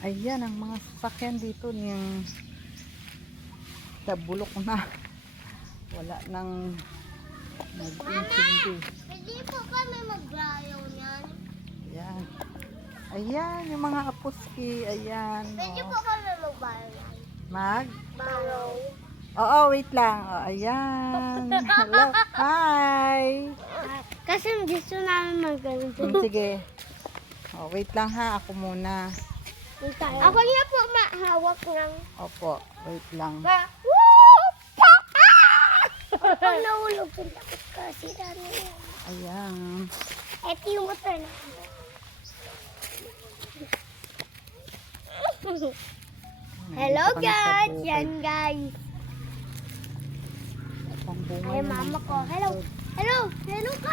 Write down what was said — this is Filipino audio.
Ayan, ang mga sasakyan dito yung tabulok na. Wala nang nag-intindi. Pwede po kami mag-rayaw niyan. Ayan. Ayan, yung mga apuski. Ayan. Po oh. kami mag-barrow. Mag? Barrow. Oo, wait lang. Oh, ayan. Hello. Hi. Kasi gusto namin mag-ganito. Sige. Oh, wait lang ha. Ako muna. Ako niya po mahawak ng... Opo. Wait lang. Ma Woo! Pag nahulog yung takot kasi dami yan. Ayan. Ito yung motor na. Hello guys! Yan guys. Ay mama ko. Hello! Hello! Hello ka!